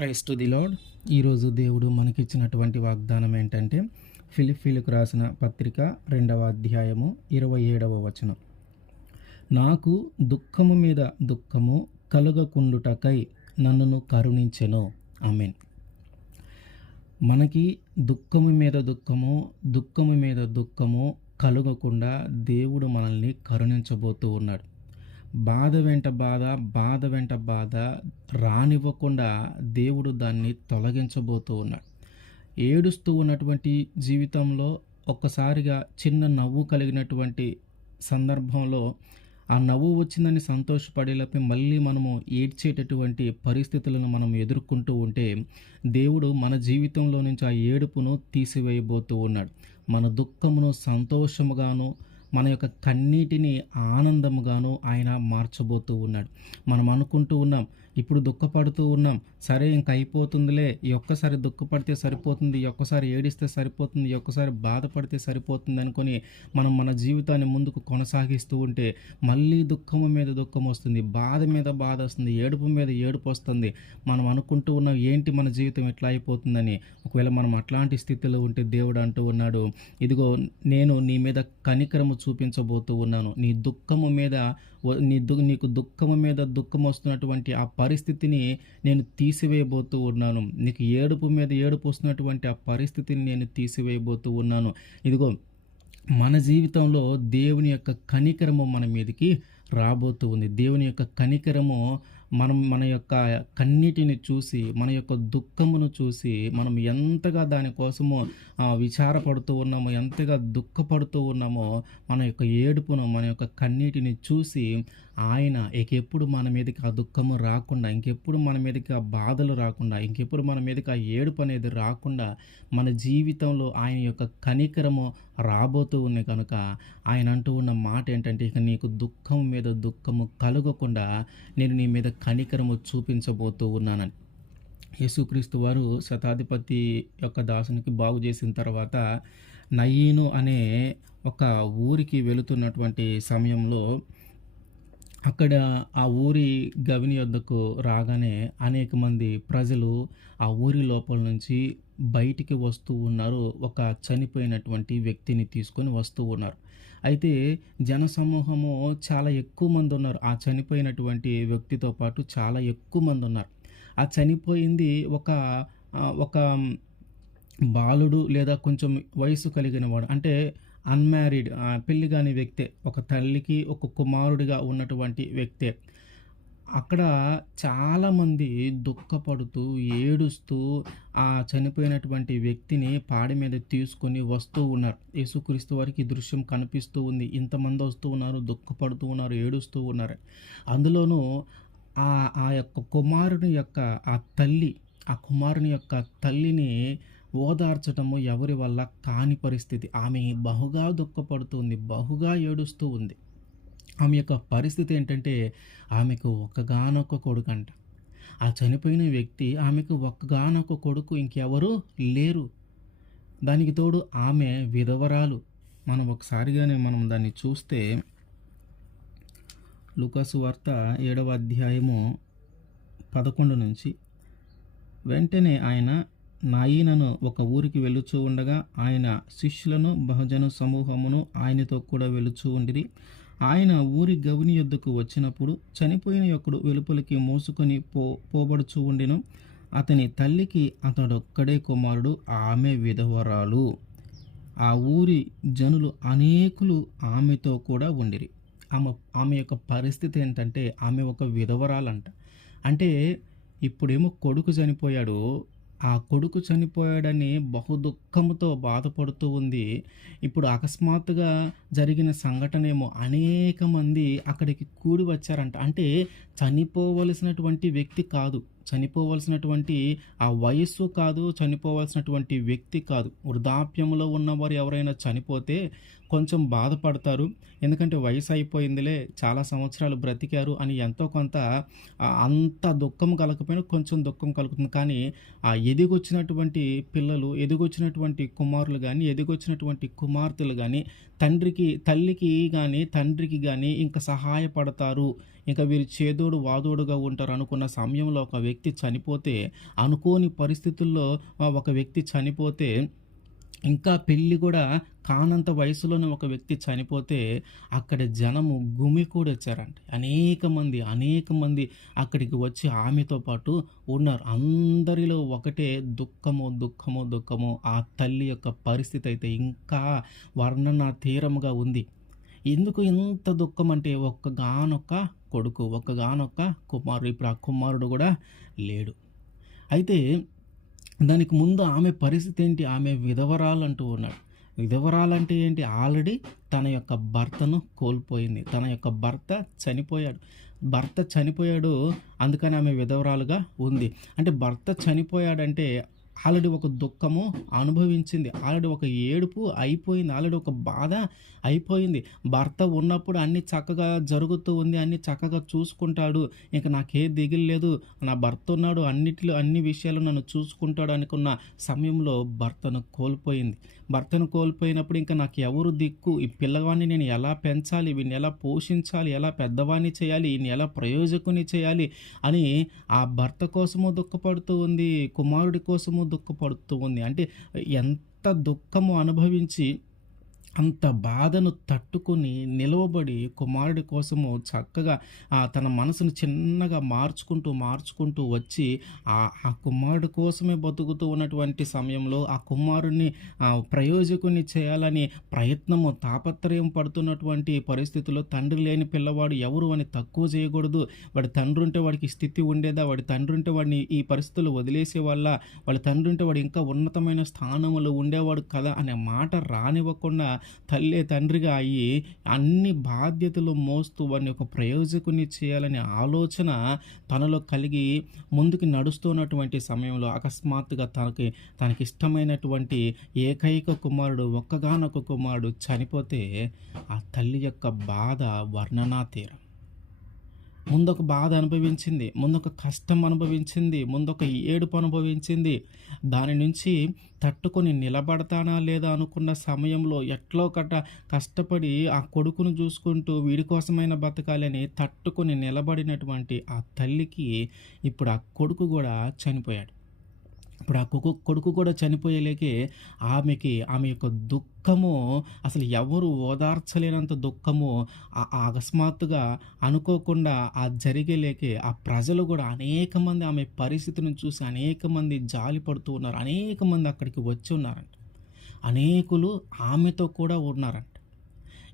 Praise to the lord. ఈరోజు దేవుడు మనకిచ్చినటువంటి వాగ్దానం ఏంటంటే ఫిలిప్పీలకు రాసిన పత్రిక 2వ అధ్యాయము 27వ వచనం. నాకు దుఃఖము మీద దుఃఖము కలుగకుండుటకై నన్నును కరుణించెను. ఆమేన్. మనకి దుఃఖము మీద దుఃఖము కలుగకుండా దేవుడు మనల్ని కరుణించబోతూ ఉన్నాడు. బాధ వెంట బాధ రానివ్వకుండా దేవుడు దాన్ని తొలగించబోతూ ఉన్నాడు. ఏడుస్తూ ఉన్నటువంటి జీవితంలో ఒక్కసారిగా చిన్న నవ్వు కలిగినటువంటి సందర్భంలో ఆ నవ్వు వచ్చిందని సంతోషపడేలోపే మళ్ళీ మనము ఏడ్చేటటువంటి పరిస్థితులను మనం ఎదుర్కొంటూ ఉంటే దేవుడు మన జీవితంలో నుంచి ఆ ఏడుపును తీసివేయబోతూ ఉన్నాడు. మన దుఃఖమును సంతోషముగాను, మన యొక్క కన్నీటిని ఆనందముగాను ఆయన మార్చబోతూ ఉన్నాడు. మనం అనుకుంటూ ఉన్నాం, ఇప్పుడు దుఃఖపడుతూ ఉన్నాం, సరే ఇంక అయిపోతుందిలే, ఈ ఒక్కసారి దుఃఖపడితే సరిపోతుంది, ఈ ఒక్కసారి ఏడిస్తే సరిపోతుంది, ఈ ఒక్కసారి బాధపడితే సరిపోతుంది అనుకొని మనం మన జీవితాన్ని ముందుకు కొనసాగిస్తూ ఉంటే మళ్ళీ దుఃఖము మీద దుఃఖం వస్తుంది, బాధ మీద బాధ వస్తుంది, ఏడుపు మీద ఏడుపు వస్తుంది. మనం అనుకుంటూ ఉన్నాం, ఏంటి మన జీవితం ఎట్లా అయిపోతుందని. ఒకవేళ మనం అట్లాంటి స్థితిలో ఉంటే దేవుడు అంటూ ఉన్నాడు, ఇదిగో నేను నీ మీద కనికరము చూపించబోతూ ఉన్నాను. నీ దుఃఖము మీద నీకు దుఃఖము మీద దుఃఖం వస్తున్నటువంటి ఆ పరిస్థితిని నేను తీసివేయబోతూ ఉన్నాను. నీకు ఏడుపు మీద ఏడుపు వస్తున్నటువంటి ఆ పరిస్థితిని నేను తీసివేయబోతూ ఉన్నాను. ఇదిగో మన జీవితంలో దేవుని యొక్క కనికరము మన మీదకి రాబోతూ ఉంది. దేవుని యొక్క కనికరము మన యొక్క కన్నీటిని చూసి, మన యొక్క దుఃఖమును చూసి మనం ఎంతగా దానికోసము విచారపడుతూ ఉన్నామో, ఎంతగా దుఃఖపడుతూ ఉన్నామో, మన యొక్క ఏడుపును, మన యొక్క కన్నీటిని చూసి ఆయన ఇంకెప్పుడు మన మీదకి ఆ దుఃఖము రాకుండా, ఇంకెప్పుడు మన మీదకి ఆ బాధలు రాకుండా, ఇంకెప్పుడు మన మీదకి ఆ ఏడుపు అనేది రాకుండా మన జీవితంలో ఆయన యొక్క కనికరము రాబోతూ ఉంది. కనుక ఆయన అంటూ ఉన్న మాట ఏంటంటే, ఇక నీకు దుఃఖం మీద దుఃఖము కలగకుండా నేను నీ మీద కనికరము చూపించబోతూ ఉన్నానని. యేసుక్రీస్తు వారు శతాధిపతి యొక్క దాసునికి బాగు చేసిన తర్వాత నయీను అనే ఒక ఊరికి వెళుతున్నటువంటి సమయంలో అక్కడ ఆ ఊరి గవిని వద్దకు రాగానే అనేక మంది ప్రజలు ఆ ఊరి లోపల నుంచి బయటికి వస్తూ ఉన్నారు. ఒక చనిపోయినటువంటి వ్యక్తిని తీసుకొని వస్తూ ఉన్నారు. అయితే జనసమూహము చాలా ఎక్కువ మంది ఉన్నారు. ఆ చనిపోయినటువంటి వ్యక్తితో పాటు చాలా ఎక్కువ మంది ఉన్నారు. ఆ చనిపోయింది ఒక బాలుడు లేదా కొంచెం వయసు కలిగిన వాడు, అంటే అన్మ్యారీడ్, పెళ్లి కాని వ్యక్తే, ఒక తల్లికి ఒక కుమారుడిగా ఉన్నటువంటి వ్యక్తే. అక్కడ చాలామంది దుఃఖపడుతూ ఏడుస్తూ ఆ చనిపోయినటువంటి వ్యక్తిని పాడి మీద తీసుకొని వస్తూ ఉన్నారు. యేసుక్రీస్తు వారికి ఈ దృశ్యం కనిపిస్తూ ఉంది. ఇంతమంది వస్తూ ఉన్నారు, దుఃఖపడుతూ ఉన్నారు, ఏడుస్తూ ఉన్నారు. అందులోనూ ఆ యొక్క కుమారుని యొక్క ఆ కుమారుని యొక్క తల్లిని ఓదార్చటము ఎవరి వల్ల కాని పరిస్థితి. ఆమె బహుగా దుఃఖపడుతుంది, బహుగా ఏడుస్తూ ఉంది. ఆమె యొక్క పరిస్థితి ఏంటంటే, ఆమెకు ఒక్కగానొక్క కొడుకంట. ఆ చనిపోయిన వ్యక్తి, ఆమెకు ఒక్కగానొక్క కొడుకు, ఇంకెవరూ లేరు. దానికి తోడు ఆమె విధవరాలు. మనం దాన్ని చూస్తే లూకాసు వార్త 7వ అధ్యాయము 11 నుంచి, వెంటనే ఆయన నాయీనను ఒక ఊరికి వెళ్ళుచూ ఉండగా ఆయన శిష్యులను బహుజన సమూహమును ఆయనతో కూడా వెళ్ళుచూ ఉండిరి. ఆయన ఊరి గవిని యొద్దకు వచ్చినప్పుడు చనిపోయిన ఒకడు వెలుపలికి మోసుకొని పోబడుచూ ఉండెను. అతని తల్లికి అతడొక్కడే కుమారుడు, ఆమె విధవరాలు. ఆ ఊరి జనులు అనేకులు ఆమెతో కూడా ఉండిరి. ఆమె యొక్క పరిస్థితి ఏంటంటే, ఆమె ఒక విధవరాలంట. అంటే ఇప్పుడేమో కొడుకు చనిపోయాడు, ఆ కొడుకు చనిపోయాడని బహు దుఃఖముతో బాధపడుతూ ఉంది. ఇప్పుడు అకస్మాత్తుగా జరిగిన సంఘటనేమో అనేక మంది అక్కడికి కూడి వచ్చారంట. అంటే చనిపోవలసినటువంటి వ్యక్తి కాదు, చనిపోవలసినటువంటి ఆ వయస్సు కాదు, చనిపోవలసినటువంటి వ్యక్తి కాదు. వృద్ధాప్యంలో ఉన్నవారు ఎవరైనా చనిపోతే కొంచెం బాధపడతారు, ఎందుకంటే వయసు అయిపోయిందిలే, చాలా సంవత్సరాలు బ్రతికారు అని ఎంతో కొంత అంత దుఃఖం కలగకపోయినా కొంచెం దుఃఖం కలుగుతుంది. కానీ ఆ ఎదిగొచ్చినటువంటి పిల్లలు, ఎదిగొచ్చినటువంటి కుమారులు కానీ, ఎదిగొచ్చినటువంటి కుమార్తెలు కానీ తల్లికి కానీ తండ్రికి కానీ ఇంకా సహాయపడతారు. ఇంకా వీరు చేదోడు వాదోడుగా ఉంటారు అనుకున్న సమయంలో ఒక వ్యక్తి చనిపోతే, అనుకోని పరిస్థితుల్లో ఒక వ్యక్తి చనిపోతే, ఇంకా పెళ్లి గూడా కానంత వయసులోనే ఒక వ్యక్తి చనిపోతే, అక్కడ జనము గుమికూడొచ్చారంట. అనేక మంది అక్కడికి వచ్చి ఆమెతో పాటు ఉన్నారు. అందరిలో ఒకటే దుఃఖము. ఆ తల్లి యొక్క పరిస్థితయితే ఇంకా వర్ణనాతీరముగా ఉంది. ఎందుకు ఇంత దుఃఖమంటే, ఒక్కగానొక్క కుమారుడు. ఇప్పుడు ఆ కుమారుడు గూడా లేడు. అయితే దానికి ముందు ఆమె పరిస్థితి ఏంటి? ఆమె విధవరాలంటూ ఉన్నాడు. విధవరాలంటే ఏంటి? ఆల్రెడీ తన యొక్క భర్తను కోల్పోయింది. తన యొక్క భర్త చనిపోయాడు. అందుకని ఆమె విధవరాలుగా ఉంది. అంటే భర్త చనిపోయాడంటే ఆల్రెడీ ఒక దుఃఖము అనుభవించింది. ఆల్రెడీ ఒక ఏడుపు అయిపోయింది. ఆల్రెడీ ఒక బాధ అయిపోయింది. భర్త ఉన్నప్పుడు అన్నీ చక్కగా జరుగుతూ ఉంది. అన్నీ చక్కగా చూసుకుంటాడు. ఇంక నాకే దిగులు లేదు. నా భర్త ఉన్నాడు. అన్ని విషయాలు నన్ను చూసుకుంటాడు అనుకున్న సమయంలో భర్తను కోల్పోయినప్పుడు ఇంక నాకు ఎవరు దిక్కు? ఈ పిల్లవాడిని నేను ఎలా పెంచాలి? వీడిని ఎలా పోషించాలి? ఎలా పెద్దవాడిని చేయాలి? ఈయన్ని ఎలా ప్రయోజకుని చేయాలి? అని ఆ భర్త కోసము దుఃఖపడుతూ ఉంది. కుమారుడి కోసము దుఃఖపడుతూ ఉంది. అంటే ఎంత దుఃఖము అనుభవించి అంత బాధను తట్టుకొని నిలవబడి కుమారుడి కోసము చక్కగా తన మనసును చిన్నగా మార్చుకుంటూ వచ్చి ఆ కుమారుడి కోసమే బతుకుతూ ఉన్నటువంటి సమయంలో ఆ కుమారుడిని ప్రయోజకుని చేయాలని తాపత్రయం పడుతున్నటువంటి పరిస్థితుల్లో తండ్రి లేని పిల్లవాడు ఎవరు అని తక్కువ చేయకూడదు. వాడి తండ్రి ఉంటే వాడికి స్థితి ఉండేదా? వాడి తండ్రి ఉంటే వాడిని ఈ పరిస్థితులు వదిలేసే వాళ్ళ తండ్రి ఉంటే వాడు ఇంకా ఉన్నతమైన స్థానంలో ఉండేవాడు కదా అనే మాట రానివ్వకుండా తల్లే తండ్రిగా అయ్యి అన్ని బాధ్యతలు మోస్తూ వాడిని ఒక ప్రయోజకుని చేయాలనే ఆలోచన తనలో కలిగి ముందుకు నడుస్తున్నటువంటి సమయంలో అకస్మాత్తుగా తనకిష్టమైనటువంటి ఏకైక కుమారుడు, ఒక్కగానొక్క కుమారుడు చనిపోతే ఆ తల్లి యొక్క బాధ వర్ణనాతీరం. ముందొక బాధ అనుభవించింది, ముందొక కష్టం అనుభవించింది, ముందొక ఏడుపు అనుభవించింది. దాని నుంచి తట్టుకొని నిలబడతానా లేదా అనుకున్న సమయంలో ఎట్లో కష్టపడి ఆ కొడుకును చూసుకుంటూ వీడి కోసమైనా బతకాలి అని తట్టుకొని నిలబడినటువంటి ఆ తల్లికి ఇప్పుడు ఆ కొడుకు కూడా చనిపోయాడు. ఇప్పుడు ఆ కొడుకు కూడా చనిపోయేలేకే ఆమె యొక్క దుఃఖము అసలు ఎవరు ఓదార్చలేనంత దుఃఖము అకస్మాత్తుగా అనుకోకుండా జరిగేలేకే ఆ ప్రజలు కూడా అనేక మంది ఆమె పరిస్థితిని చూసి అనేక మంది జాలి పడుతూ ఉన్నారు. అనేక మంది అక్కడికి వచ్చి ఉన్నారంట. అనేకులు ఆమెతో కూడా ఉన్నారంట.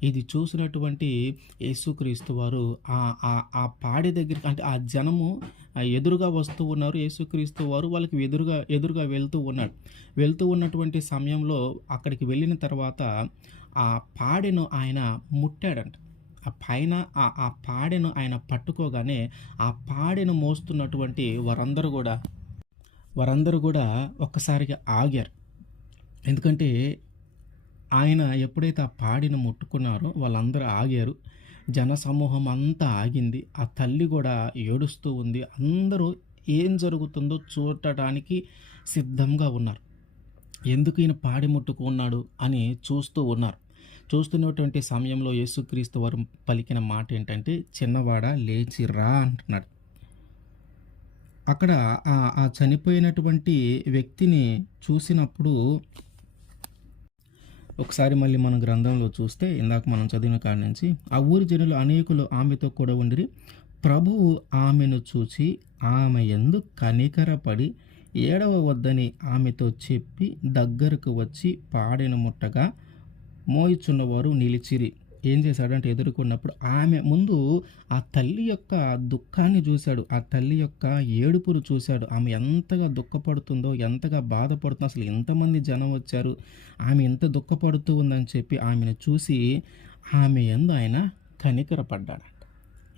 ఇది చూసినటువంటి యేసుక్రీస్తు వారు ఆ పాడె దగ్గరికి, అంటే ఆ జనము ఎదురుగా వస్తూ ఉన్నారు. యేసుక్రీస్తు వారు వాళ్ళకి ఎదురుగా వెళ్తూ ఉన్నటువంటి సమయంలో అక్కడికి వెళ్ళిన తర్వాత ఆ పాడెను ఆయన ముట్టాడంట. ఆ పాడెను ఆయన పట్టుకోగానే ఆ పాడెను మోస్తున్నటువంటి వారందరూ కూడా ఒక్కసారిగా ఆగారు. ఎందుకంటే ఆయన ఎప్పుడైతే ఆ పాడిని ముట్టుకున్నారో వాళ్ళందరూ ఆగారు. జనసమూహం అంతా ఆగింది. ఆ తల్లి కూడా ఏడుస్తూ ఉంది. అందరూ ఏం జరుగుతుందో చూడటానికి సిద్ధంగా ఉన్నారు. ఎందుకు ఈయన పాడి ముట్టుకున్నాడు అని చూస్తూ ఉన్నారు. చూస్తున్నటువంటి సమయంలో యేసుక్రీస్తు వారు పలికిన మాట ఏంటంటే, చిన్నవాడా లేచి రా అంటున్నాడు. అక్కడ ఆ చనిపోయినటువంటి వ్యక్తిని చూసినప్పుడు ఒకసారి మళ్ళీ మనం గ్రంథంలో చూస్తే ఇందాక మనం చదివిన కాడి నుంచి ఆ ఊరి జనులు అనేకులు ఆమెతో కూడా ఉండిరి. ప్రభువు ఆమెను చూచి ఆమె యందు కనికరపడి ఏడవవద్దని ఆమెతో చెప్పి దగ్గరకు వచ్చి పాడెను ముట్టగా మోయిచున్నవారు నిలిచిరి. ఏం చేశాడంటే ఎదుర్కొన్నప్పుడు ఆమె ముందు ఆ తల్లి యొక్క దుఃఖాన్ని చూశాడు. ఆ తల్లి యొక్క ఏడుపును చూశాడు. ఆమె ఎంతగా దుఃఖపడుతుందో, ఎంతగా బాధపడుతుందో, అసలు ఎంతమంది జనం వచ్చారు, ఆమె ఎంత దుఃఖపడుతూ ఉందని చెప్పి ఆమెను చూసి ఆమె యందు ఆయన కనికరపడ్డాడు.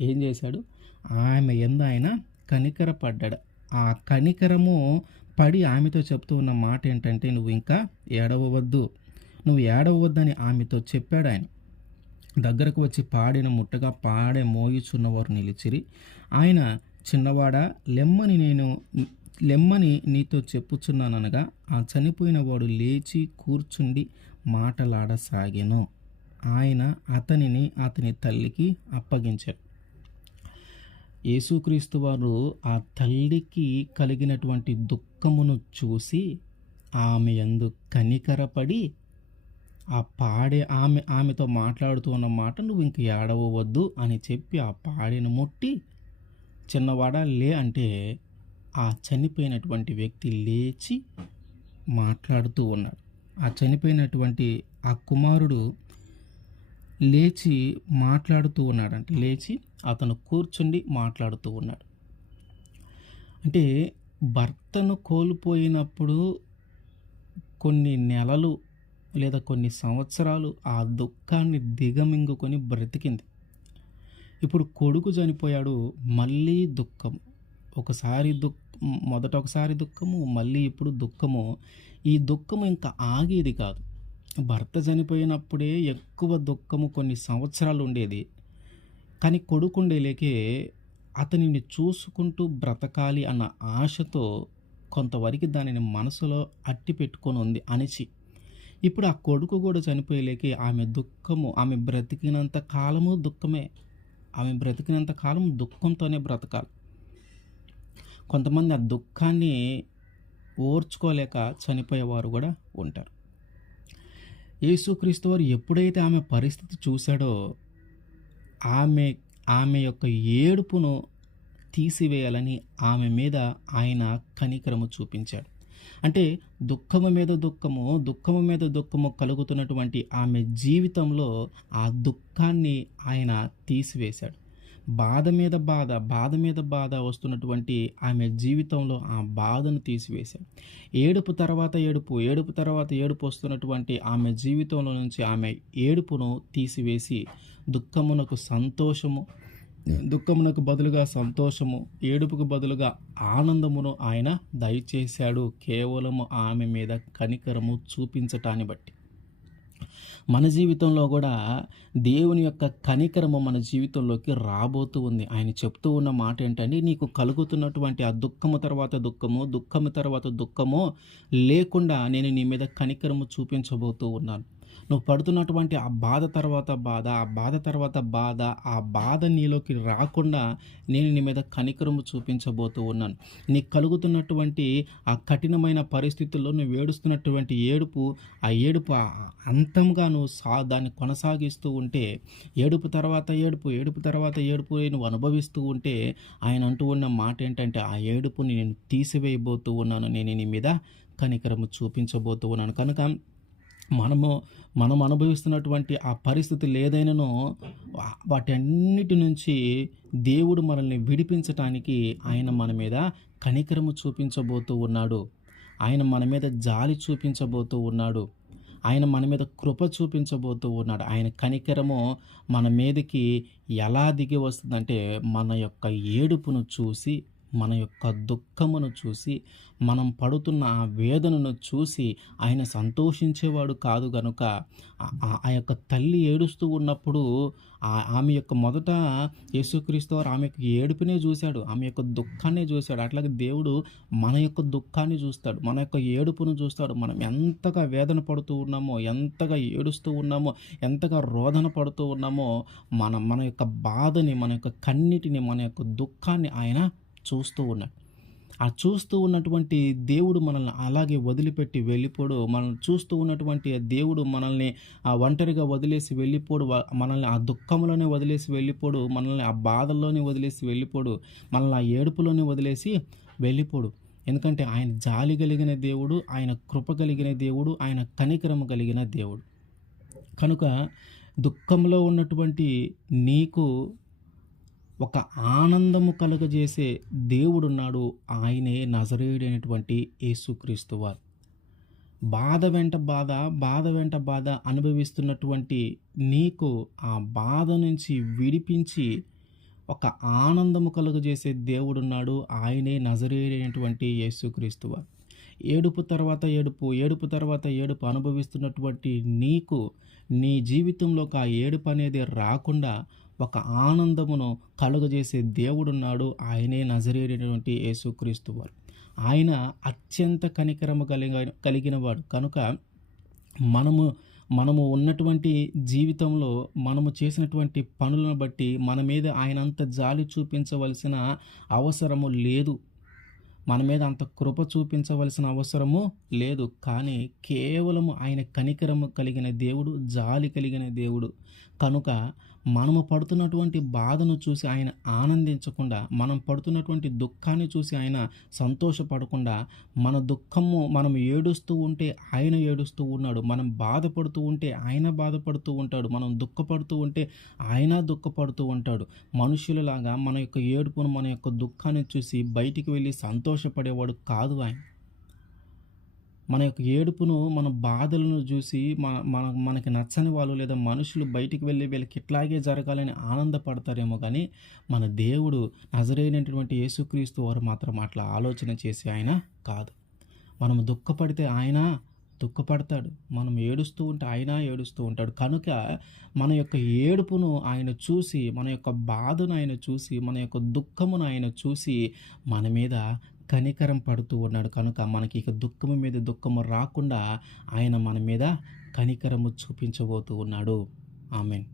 ఏం చేశాడు? ఆమె యందు ఆయన కనికరపడ్డాడు. ఆ కనికరము పడి ఆమెతో చెప్తూ ఉన్న మాట ఏంటంటే, నువ్వు ఇంకా ఏడవవద్దని ఆమెతో చెప్పాడు ఆయన. దగ్గరకు వచ్చి పాడెను ముట్టగా పాడె మోయుచున్నవారు నిలిచిరి. ఆయన చిన్నవాడా లెమ్మని నీతో చెప్పుచున్నాననగా ఆ చనిపోయిన వాడు లేచి కూర్చుండి మాటలాడసాగెను. ఆయన అతని తల్లికి అప్పగించాడు. యేసుక్రీస్తు వారు ఆ తల్లికి కలిగినటువంటి దుఃఖమును చూసి ఆమె యందు కనికరపడి ఆమెతో మాట్లాడుతూ ఉన్న మాట, "నువ్వు ఇంక ఏడవవద్దు" అని చెప్పి ఆ పాడెను ముట్టి, "చిన్నవాడా లే" అంటే ఆ చనిపోయినటువంటి వ్యక్తి లేచి మాట్లాడుతూ ఉన్నాడు. ఆ చనిపోయినటువంటి ఆ కుమారుడు లేచి మాట్లాడుతూ ఉన్నాడంట. లేచి అతను కూర్చుండి మాట్లాడుతూ ఉన్నాడు. అంటే భర్తను కోల్పోయినప్పుడు కొన్ని నెలలు లేదా కొన్ని సంవత్సరాలు ఆ దుఃఖాన్ని దిగమింగుకొని బ్రతికింది. ఇప్పుడు కొడుకు చనిపోయాడు, మళ్ళీ దుఃఖం. ఒకసారి మొదట ఒకసారి దుఃఖము, మళ్ళీ ఇప్పుడు దుఃఖము. ఈ దుఃఖము ఇంకా ఆగేది కాదు. భర్త చనిపోయినప్పుడే ఎక్కువ దుఃఖము కొన్ని సంవత్సరాలు ఉండేది. కానీ కొడుకుండేలేకే అతనిని చూసుకుంటూ బ్రతకాలి అన్న ఆశతో కొంతవరకు దానిని మనసులో అట్టి పెట్టుకొని ఉంది అణిచి. ఇప్పుడు ఆ కొడుకు కూడా చనిపోయేలేకే ఆమె దుఃఖము, ఆమె బ్రతికినంత కాలము దుఃఖమే. ఆమె బ్రతికినంత కాలం దుఃఖంతోనే బ్రతకాలి. కొంతమంది ఆ దుఃఖాన్ని ఓర్చుకోలేక చనిపోయేవారు కూడా ఉంటారు. యేసుక్రీస్తు వారు ఎప్పుడైతే ఆమె పరిస్థితి చూశాడో, ఆమె ఆమె యొక్క ఏడుపును తీసివేయాలని ఆమె మీద ఆయన కనికరము చూపించాడు. అంటే దుఃఖము మీద దుఃఖము, దుఃఖము మీద దుఃఖము కలుగుతున్నటువంటి ఆమె జీవితంలో ఆ దుఃఖాన్ని ఆయన తీసివేశాడు. బాధ మీద బాధ, బాధ మీద బాధ వస్తున్నటువంటి ఆమె జీవితంలో ఆ బాధను తీసివేశాడు. ఏడుపు తర్వాత ఏడుపు, ఏడుపు తర్వాత ఏడుపు వస్తున్నటువంటి ఆమె జీవితంలో నుంచి ఆమె ఏడుపును తీసివేసి దుఃఖమునకు సంతోషము, దుఃఖమునకు బదులుగా సంతోషము, ఏడుపుకు బదులుగా ఆనందమును ఆయన దయచేశాడు. కేవలము ఆమె మీద కనికరము చూపించటాన్ని బట్టి. మన జీవితంలో కూడా దేవుని యొక్క కనికరము మన జీవితంలోకి రాబోతూ ఉంది. ఆయన చెప్తూ ఉన్న మాట ఏంటంటే, నీకు కలుగుతున్నటువంటి ఆ దుఃఖము తర్వాత దుఃఖము, దుఃఖము తర్వాత దుఃఖము లేకుండా నేను నీ మీద కనికరము చూపించబోతూ ఉన్నాను. నువ్వు పడుతున్నటువంటి ఆ బాధ తర్వాత బాధ, ఆ బాధ తర్వాత బాధ, ఆ బాధ నీలోకి రాకుండా నేను నీ మీద కనికరము చూపించబోతూ ఉన్నాను. నీకు కలుగుతున్నటువంటి ఆ కఠినమైన పరిస్థితుల్లో నువ్వు ఏడుస్తున్నటువంటి ఏడుపు, ఆ ఏడుపు అంతంగా నువ్వు దాన్ని కొనసాగిస్తూ ఉంటే, ఏడుపు తర్వాత ఏడుపు, ఏడుపు తర్వాత ఏడుపు నువ్వు అనుభవిస్తూ ఉంటే, ఆయన అంటూ ఉన్న మాట ఏంటంటే, ఆ ఏడుపుని నేను తీసివేయబోతూ ఉన్నాను, నేను నీ మీద కనికరము చూపించబోతూ ఉన్నాను. కనుక మనం అనుభవిస్తున్నటువంటి ఆ పరిస్థితులు ఏదైనానో వాటన్నిటి నుంచి దేవుడు మనల్ని విడిపించటానికి ఆయన మన మీద కనికరము చూపించబోతూ ఉన్నాడు. ఆయన మన మీద జాలి చూపించబోతూ ఉన్నాడు. ఆయన మన మీద కృప చూపించబోతూ ఉన్నాడు. ఆయన కనికరము మన మీదకి ఎలా దిగి వస్తుందంటే, మన యొక్క ఏడుపును చూసి, మన యొక్క దుఃఖమును చూసి, మనం పడుతున్న ఆ వేదనను చూసి ఆయన సంతోషించేవాడు కాదు గనుక, ఆ యొక్క తల్లి ఏడుస్తూ ఉన్నప్పుడు ఆమె యొక్క మొదట యేసుక్రీస్తు వారు ఆమె యొక్క ఏడుపునే చూశాడు, ఆమె యొక్క దుఃఖాన్ని చూశాడు. అట్లాగే దేవుడు మన యొక్క దుఃఖాన్ని చూస్తాడు, మన యొక్క ఏడుపును చూస్తాడు. మనం ఎంతగా వేదన పడుతూ ఉన్నామో, ఎంతగా ఏడుస్తూ ఉన్నామో, ఎంతగా రోదన పడుతూ ఉన్నామో, మన యొక్క బాధని, మన యొక్క కన్నీటిని, మన యొక్క దుఃఖాన్ని ఆయన చూస్తూ ఉన్నాడు. ఆ చూస్తూ ఉన్నటువంటి దేవుడు మనల్ని అలాగే వదిలిపెట్టి వెళ్ళిపోడు. మనల్ని చూస్తూ ఉన్నటువంటి దేవుడు మనల్ని ఒంటరిగా వదిలేసి వెళ్ళిపోడు. మనల్ని ఆ దుఃఖంలోనే వదిలేసి వెళ్ళిపోడు. మనల్ని ఆ బాధల్లోనే వదిలేసి వెళ్ళిపోడు. మనల్ని ఆ ఏడుపులోనే వదిలేసి వెళ్ళిపోడు. ఎందుకంటే ఆయన జాలి కలిగిన దేవుడు, ఆయన కృప కలిగిన దేవుడు, ఆయన కనికరము కలిగిన దేవుడు. కనుక దుఃఖంలో ఉన్నటువంటి నీకు ఒక ఆనందము కలుగజేసే దేవుడున్నాడు. ఆయనే నజరేయుడైనటువంటి యేసుక్రీస్తు వారు. బాధ వెంట బాధ, బాధ వెంట బాధ అనుభవిస్తున్నటువంటి నీకు ఆ బాధ నుంచి విడిపించి ఒక ఆనందము కలుగజేసే దేవుడున్నాడు. ఆయనే నజరేయుడైనటువంటి యేసుక్రీస్తు వారు. ఏడుపు తర్వాత ఏడుపు, ఏడుపు తర్వాత ఏడుపు అనుభవిస్తున్నటువంటి నీకు నీ జీవితంలోకి ఆ ఏడుపు అనేది రాకుండా ఒక ఆనందమును కలుగజేసే దేవుడున్నాడు. ఆయనే నజరేయుడైనటువంటి యేసుక్రీస్తు వారు. ఆయన అత్యంత కనికరము కలిగిన వాడు. కనుక మనము ఉన్నటువంటి జీవితంలో మనము చేసినటువంటి పనులను బట్టి మన మీద ఆయనంత జాలి చూపించవలసిన అవసరము లేదు. మన మీద అంత కృప చూపించవలసిన అవసరము లేదు. కానీ కేవలము ఆయన కనికరము కలిగిన దేవుడు, జాలి కలిగిన దేవుడు. కనుక మనము పడుతున్నటువంటి బాధను చూసి ఆయన ఆనందించకుండా, మనం పడుతున్నటువంటి దుఃఖాన్ని చూసి ఆయన సంతోషపడకుండా, మన దుఃఖము మనం ఏడుస్తూ ఉంటే ఆయన ఏడుస్తూ ఉన్నాడు. మనం బాధపడుతూ ఉంటే ఆయన బాధపడుతూ ఉంటాడు. మనం దుఃఖపడుతూ ఉంటే ఆయన దుఃఖపడుతూ ఉంటాడు. మనుషులలాగా మన యొక్క ఏడుపును, మన యొక్క దుఃఖాన్ని చూసి బయటికి వెళ్ళి సంతోషపడేవాడు కాదు ఆయన. మన యొక్క ఏడుపును, మన బాధలను చూసి మనకి నచ్చని వాళ్ళు లేదా మనుషులు బయటికి వెళ్ళి వీళ్ళకి ఇట్లాగే జరగాలని ఆనందపడతారేమో కానీ, మన దేవుడు నజరేయుడైనటువంటి యేసుక్రీస్తు వారు మాత్రం అట్లా ఆలోచన చేసే ఆయన కాదు. మనం దుఃఖపడితే ఆయన దుఃఖపడతాడు. మనం ఏడుస్తూ ఉంటే ఆయన ఏడుస్తూ ఉంటాడు. కనుక మన యొక్క ఏడుపును ఆయన చూసి, మన యొక్క బాధను ఆయన చూసి, మన యొక్క దుఃఖమును ఆయన చూసి మన మీద కనికరం పడుతూ ఉన్నాడు. కనుక మనకి ఇక దుఃఖము మీద దుఃఖము రాకుండా ఆయన మన మీద కనికరము చూపించబోతూ ఉన్నాడు. ఆమేన్.